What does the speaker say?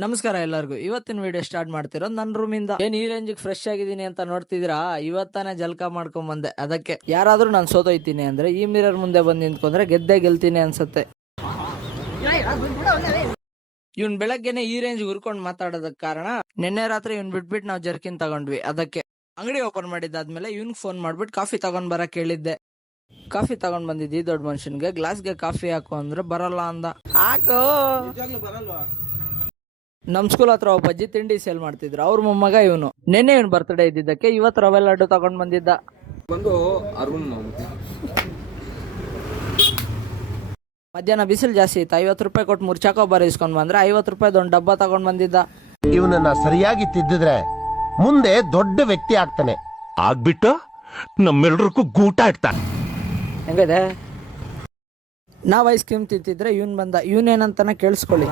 ನಮಸ್ಕಾರ ಎಲ್ಲರಿಗೂ. ಇವತ್ತಿನ ವಿಡಿಯೋ ಸ್ಟಾರ್ಟ್ ಮಾಡ್ತಿರೋದು ನನ್ನ ರೂಮಿಂದ. ಏನ್ ಈ ರೇಂಜ್ ಫ್ರೆಶ್ ಆಗಿದ್ದೀನಿ ಅಂತ ನೋಡ್ತಿದ್ದೀರಾ? ಇವತ್ತಾನೆ ಜಲ್ಕ ಮಾಡ್ಕೊಂಡ್ ಬಂದೆ. ಅದಕ್ಕೆ ಯಾರಾದ್ರೂ ನಾನು ಸೋತೋಯ್ತೀನಿ ಅಂದ್ರೆ ಈ ಮಿರರ್ ಮುಂದೆ ಬಂದು ನಿಂತ್ಕೊಂಡ್ರೆ ಗೆಲ್ತೀನಿ ಅನ್ಸತ್ತೆ. ಇವ್ನ್ ಬೆಳಗ್ಗೆನೆ ಈ ರೇಂಜ್ ಹುರ್ಕೊಂಡ್ ಮಾತಾಡೋದಕ್ ಕಾರಣ ನಿನ್ನೆ ರಾತ್ರಿ ಇವ್ನ್ ಬಿಟ್ಬಿಟ್ಟು ನಾವು ಜರ್ಕಿನ್ ತಗೊಂಡ್ವಿ. ಅದಕ್ಕೆ ಅಂಗಡಿ ಓಪನ್ ಮಾಡಿದ್ದಾದ್ಮೇಲೆ ಇವ್ನ್ ಫೋನ್ ಮಾಡ್ಬಿಟ್ಟು ಕಾಫಿ ತಗೊಂಡ್ ಬರಕ್ ಹೇಳಿದ್ದೆ. ಕಾಫಿ ತಗೊಂಡ್ ಬಂದಿದ್ದಿ ದೊಡ್ಡ ಮನುಷ್ಯನ್ಗೆ. ಗ್ಲಾಸ್ಗೆ ಕಾಫಿ ಹಾಕು ಅಂದ್ರೆ ಬರಲ್ಲ ಅಂದ. ಹಾಕು. ನಮ್ ಸ್ಕೂಲ್ ಹತ್ರ ಒಬ್ಬ ಬಜ್ಜಿ ತಿಂಡಿ ಸೇಲ್ ಮಾಡ್ತಿದ್ರು. ಅವ್ರ ಮೊಮ್ಮಗ ಇವನು. ನೆನ್ನೆ ಇವನ್ ಬರ್ತ್ಡೇ ಇದ್ದಿದ್ದಕ್ಕೆ ಇವತ್ತು ರವೆ ಲಡ್ಡು ತಗೊಂಡ್ ಬಂದಿದ್ದ. ಮಧ್ಯಾಹ್ನ ಬಿಸಿಲು ಜಾಸ್ತಿ ಇತ್ತು. 50 ರೂಪಾಯಿ ಕೊಟ್ಟು 3 ಚಾಕೋಬಾರ್ ಇಸ್ಕೊಂಡ್ ಬಂದ್ರೆ 50 ರೂಪಾಯಿ ಒಂದು ಡಬ್ಬ ತಗೊಂಡ್ ಬಂದಿದ್ದ. ಇವನನ್ನ ಸರಿಯಾಗಿ ತಿದ್ದಿದ್ರೆ ಮುಂದೆ ದೊಡ್ಡ ವ್ಯಕ್ತಿ ಆಗ್ತಾನೆ. ಆಗ್ಬಿಟ್ಟು ನಮ್ಮೆಲ್ರಿಗೂ ಗೂಟ ಇಡ್ತಾನೆ. ಹೆಂಗಿದೆ? ನಾವ್ ಐಸ್ ಕ್ರೀಮ್ ತಿಂತಿದ್ರೆ ಇವನ್ ಬಂದ. ಇವನೇನಂತಾನೆ ಕೇಳಿಸ್ಕೊಳ್ಳಿ.